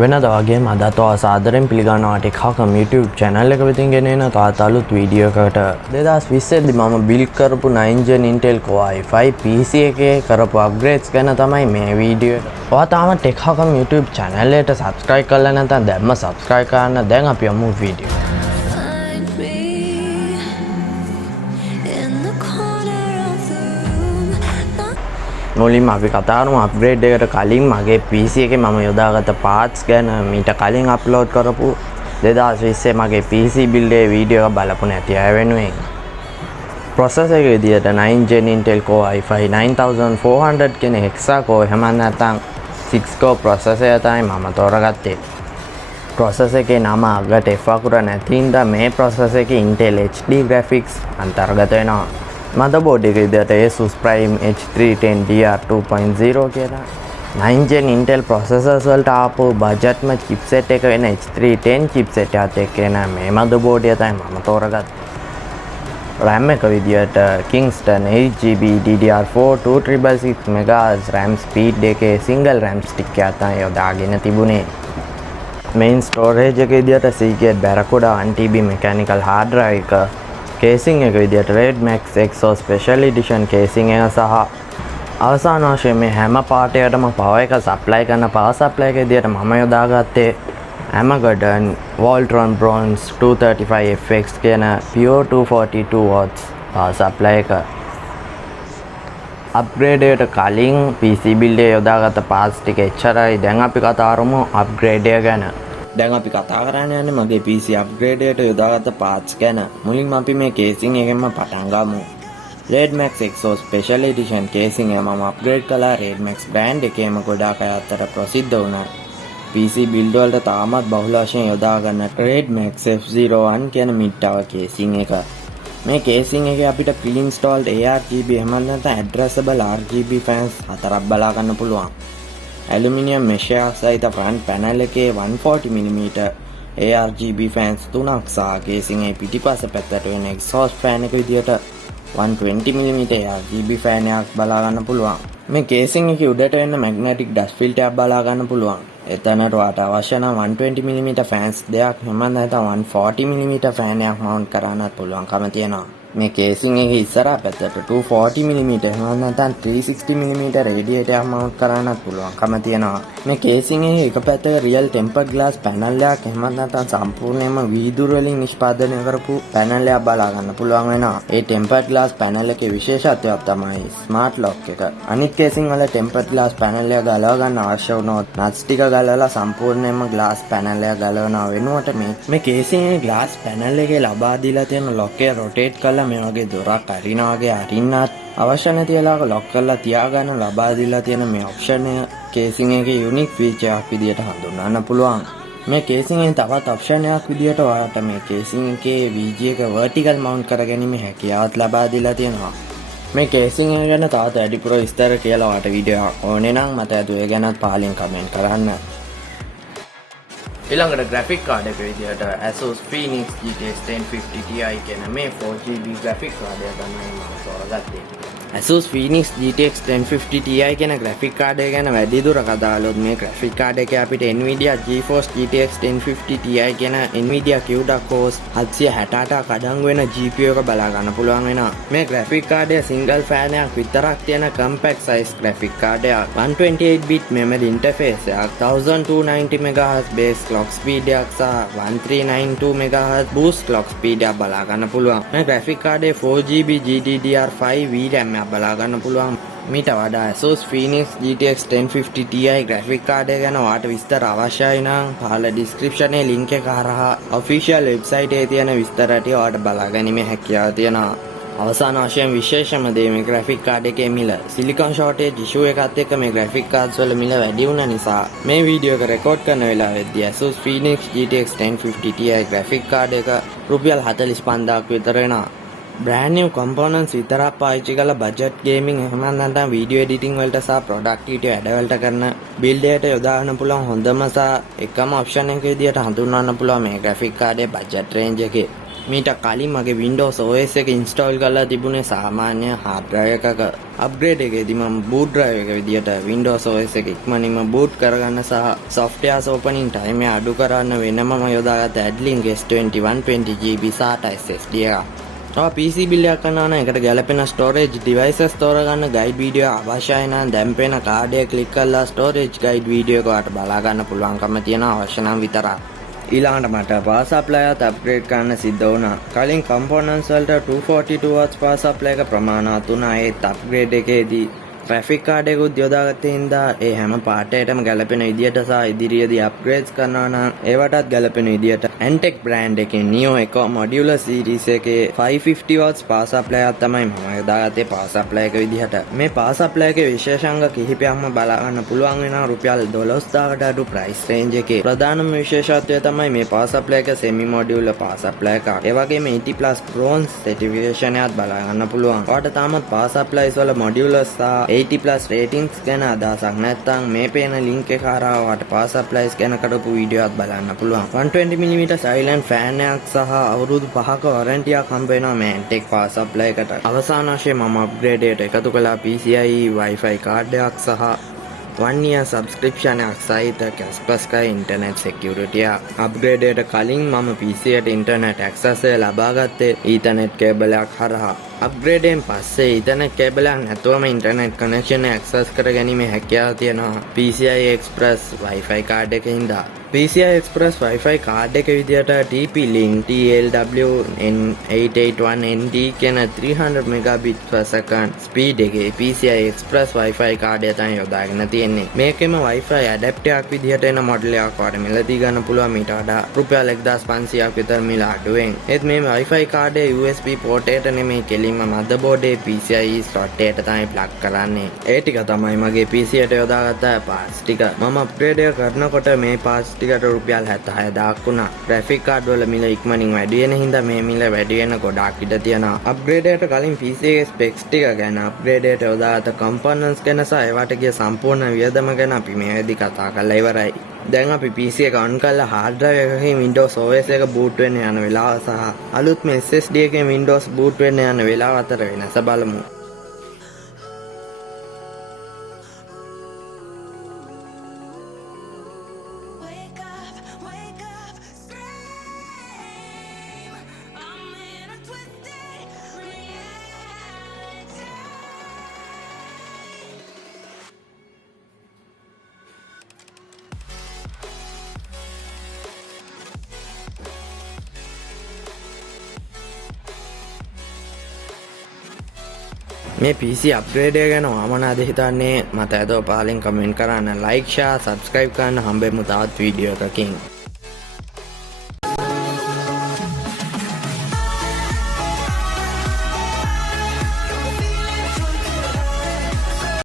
වෙනදා වගේම අදත් ඔයා සාදරයෙන් පිළිගන්නවා ටෙක්හකම් YouTube channel එක වෙතින් ගෙනෙන තවත් අලුත් වීඩියෝ එකකට 2020 දී මම බිල්ඩ් කරපු 9 gen Intel Core i5 PC එකේ කරපු අප්ග්‍රේඩ්ස් ගැන තමයි මේ වීඩියෝ එක. ඔයා තාම ටෙක්හකම් YouTube channel එකට subscribe කරලා නැත්නම් දැන්ම subscribe කරන්න. දැන් අපි යමු වීඩියෝ එකට. මුලින්ම අපි කතා කරමු අප්ග්‍රේඩ් එකට කලින් මගේ PC එකේ මම යොදාගත්ත parts ගැන. මීට කලින් අප්ලෝඩ් කරපු 2020 මගේ PC build එකේ වීඩියෝ එක බලපු නැති අය වෙනුවෙන් processor එක විදියට 9 gen Intel Core i5 9400 කියන hexa core එහෙම නැත්නම් 6 core processor එක තමයි මම තෝරගත්තේ. processor එකේ නම අගට F අකුර නැති හින්දා මේ processor එකේ Intel HD graphics අන්තර්ගත වෙනවා. motherboard එක විදිහට Asus Prime H310DR 2.0 කියලා 9 gen Intel processors වලට ආපු බජට්ම chipset එක වෙන H310 chipset එකත් එක්ක එන මේ motherboard එක තමයි මම තෝරගත්තේ. RAM එක විදිහට Kingston 8GB DDR4 266 MHz RAM speed එකේ single RAM stick එකක් තමයි යොදාගෙන තිබුණේ. main storage එක විදිහට Seagate Barracuda 1TB mechanical hard drive එක casing එක විදිහට Red Max Exo Special Edition casing එක සහ අවසාන වශයෙන් මේ හැම පාර්ට් එකටම power එක supply කරන power supply එක විදිහට මම යොදාගත්තේ Amagadon Voltron Bronze 235FX කියන pure 242 watts power supply එක. upgrade එකට කලින් PC build එකේ යොදාගත්ත parts ටික එච්චරයි. දැන් අපි කතා කරමු upgrade එක ගැන. දැන් අපි කතා කරන්න යන්නේ මගේ PC upgrade එකට යොදාගත්ත parts ගැන. මුලින්ම අපි මේ casing එකෙන්ම පටන් ගමු. Red Max Exo Special Edition casing එක මම upgrade කළා Red Max brand එකේම ගොඩාක් අය අතර ප්‍රසිද්ධ වුණා. PC build වලට තාමත් බහුල වශයෙන් යොදා ගන්න Red Max F01 කියන mid tower casing එක. මේ casing එකේ අපිට pre-installed ARGB එහෙම නැත්නම් addressable RGB fans හතරක් බලා ගන්න පුළුවන්. aluminium mesh සහිත front panel එකේ 140mm ARGB fans තුනක් සහ casing එකේ පිටිපස පැත්තට වෙන exhaust fan එක විදියට 120mm RGB fan එකක් බලා ගන්න පුළුවන්. මේ casing එකේ උඩට වෙන magnetic dust filter එකක් බලා ගන්න පුළුවන්. එතනට වාට අවශ්‍ය නම් 120mm fans දෙකක් එහෙම නැත්නම් 140mm fan එකක් mount කරන්නත් පුළුවන්කම තියෙනවා. මේ casing එකේ ඉස්සරහා පැත්තට 240mm එහෙම නැත්නම් 360mm radiator එකක් mount කරන්නත් පුළුවන්කම තියෙනවා. මේ casing එකේ එක පැත්තක real tempered glass panel එකක් එහෙම නැත්නම් සම්පූර්ණයෙන්ම වීදුරු වලින් නිෂ්පාදනය කරපු panel එකක් බලා ගන්න පුළුවන් වෙනවා. ඒ tempered glass panel එකේ විශේෂත්වයක් තමයි smart lock එක. අනිත් casing වල tempered glass panel එක ගලව ගන්න අවශ්‍ය වුණොත් nuts ටික ගලවලා සම්පූර්ණයෙන්ම glass panel එක ගලවනවා වෙනුවට මේ casing එකේ glass panel එකේ ලබා දීලා තියෙන lock එක rotate කරලා මේ වගේ දොරක් අරිනා වගේ අරින්නත් අවශ්‍ය නැති වෙලාවක lock කරලා තියාගන්න ලබා දීලා තියෙන මේ option එක casing එකේ unique feature එකක් විදියට හඳුන්වන්න පුළුවන්. මේ casing එකේ තවත් option එකක් විදියට ඔයාලට මේ casing එකේ VG එක vertical mount කරගැනීමේ හැකියාවත් ලබා දීලා තියෙනවා. මේ casing එක ගැන තවත් වැඩිපුර විස්තර කියලා ඔයාලට වීඩියෝ එකක් ඕනේ නම් මට ඒ ගැනත් පහලින් කමෙන්ට් කරන්න. ඊළඟට graphic card එක විදියට Asus Phoenix GTX 1050 Ti කියන මේ 4GB graphic card එක තමයි මම තෝරගත්තේ. Asus Phoenix GTX 1050 Ti කියන graphic card එක ගැන වැඩිදුර කතා කළොත් මේ graphic card එකේ අපිට Nvidia GeForce GTX 1050 Ti කියන Nvidia CUDA cores 768ක් අඩංගු වෙන GPU එක බලා ගන්න පුළුවන් වෙනවා. මේ graphic card එක single fan එකක් විතරක් තියෙන compact size graphic card එකක්. 128-bit memory interface එකක්, 1290 MHz base clock speed එකක් සහ 1392 MHz boost clock speed එකක් බලා ගන්න පුළුවන්. මේ graphic card එකේ 4GB GDDR5 VRAM එකක් බලා ගන්න පුළුවන්. මීට වඩා Asus Phoenix GTX 1050 Ti graphic card එක ගැන ඔයාලට විස්තර අවශ්‍යයි නම් පහළ description එකේ link එක හරහා official website එකේ තියෙන විස්තර ටික ඔයාලට බලා ගැනීමේ හැකියාව තියෙනවා. අවසාන වශයෙන් විශේෂම දේ මේ graphic card එකේ මිල. silicon shortage issue එකත් එක්ක මේ graphic cards වල මිල වැඩි වුණ නිසා මේ වීඩියෝ එක රෙකෝඩ් කරන වෙලාවෙදී Asus Phoenix GTX 1050 Ti graphic card එක රුපියල් 45000ක් විතර වෙනවා. brand new components විතරක් පාවිච්චි කරලා budget gaming එහෙම නැත්නම් video editing වලට සහ productivity වැඩ වලට කරන build එකට යොදා ගන්න පුළුවන් හොඳම සහ එකම option එක විදියට හඳුන්වන්න පුළුවන් මේ graphic card එකේ budget range එකේ. මීට කලින් මගේ Windows OS එක install කරලා තිබුණේ සාමාන්‍ය hard drive එකක upgrade එකේදී මම boot drive එක විදියට Windows OS එක ඉක්මනින්ම boot කරගන්න සහ softwares opening time එක අඩු කරන්න වෙනමම යොදාගත්ත Adlink S21 20GB SATA SSD එක. තව PC build එකක් කරනවා නම් ඒකට ගැලපෙන storage devices තෝරගන්න guide video අවශ්‍යයි නම් දැන් පේන card එක click කරලා storage guide video එක ඔයාලට බලා ගන්න පුළුවන්කම තියෙනවා අවශ්‍ය නම් විතරක්. ඊළඟට මට power supply එකත් upgrade කරන්න සිද්ධ වුණා. කලින් components වලට 242 watts power supply එක ප්‍රමාණවත් වුණා. ඒත් upgrade එකේදී graphic card එකකුත් යොදාගත්තේ හින්දා ඒ හැම පාර්ට් ගැලපෙන විදියට සහ ඉදිරියේදී upgrades කරනවා නම් ඒවටත් ගැලපෙන විදියට Antec brand එකේ Neo Eco modular series එකේ 550 watts power supply එකක් තමයි මම යොදාගත්තේ power supply එක විදිහට. මේ power supply එකේ විශේෂාංග කිහිපයක්ම බලා ගන්න පුළුවන් වෙනවා රුපියල් 12000කට අඩු price range එකේ. ප්‍රධානම විශේෂත්වය තමයි මේ power supply එක semi modular power supply එකක්. ඒ වගේම 80+ bronze certification එකත් බලා ගන්න පුළුවන්. ඔයාලට තාමත් power supplies වල modular සහ 80+ ratings ගැන අදහසක් නැත්නම් මේ පේන link එක හරහා ඔයාලට power supplies ගැන කරපු වීඩියෝ එකක් බලන්න පුළුවන්. 120mm silent fan එකක් සහ අවුරුදු 5ක warranty එකක් හම්බ වෙනවා මේ Antec power supply එකට. අවසාන වශයෙන් මම upgrade එකට එකතු කළා PCIe Wi-Fi card එකක් සහ 1 year subscription එකක් සහිත Kaspersky internet security එක. upgrade එකට කලින් මම PC එකට internet access එක ලබා ගත්තේ ethernet cable එකක් හරහා. upgrade එකෙන් පස්සේ ethernet cable එකක් නැතුවම internet connection එක access කරගැනීමේ හැකියාව තියෙනවා PCI Express Wi-Fi card එකකින්ද. PCI Express Wi-Fi card එක විදියට TP-Link TLW N881ND කියන 300 Mbps speed එකේ PCI Express Wi-Fi card එක තමයි යොදාගෙන තියෙන්නේ. මේකෙම Wi-Fi adapter එකක් විදියට එන මොඩල් එකක් වඩ මිලදී ගන්න පුළුවන් මීට වඩා රුපියල් 1500ක් විතර මිල අඩුවෙන්. ඒත් මේ Wi-Fi card එක USB port එකට නෙමෙයි කෙලින්ම motherboard එකේ PCIe slot එකට තමයි plug කරන්නේ. ඒ ටික තමයි මගේ PC එකට යොදාගත්ත parts ටික. මම upgrade එක කරනකොට මේ parts ටිකට රුපියල් 76000ක් වුණා. graphic card වල මිල ඉක්මනින් වැඩි වෙන හින්දා මේ මිල වැඩි වෙන ගොඩාක් ඉඩ තියෙනවා. upgrade එකට කලින් PC එකේ specs ටික ගැන upgrade එකට යොදාගත්ත components ගැන සහ ඒවට ගිය සම්පූර්ණ වියදම ගැන අපි මේකදී කතා කරලා ඉවරයි. දැන් අපි PC එක on කරලා hard drive එකකින් Windows OS එක boot වෙන්න යන වෙලාව සහ අලුත්ම SSD එකකින් Windows boot වෙන්න යන වෙලාව අතර වෙනස බලමු. මේ PC upgrade එක ගැන මොනවද හිතන්නේ මට අදෝ පහලින් කමෙන්ට් කරන්න. like share subscribe කරන්න. හම්බෙමු තවත් වීඩියෝ එකකින්.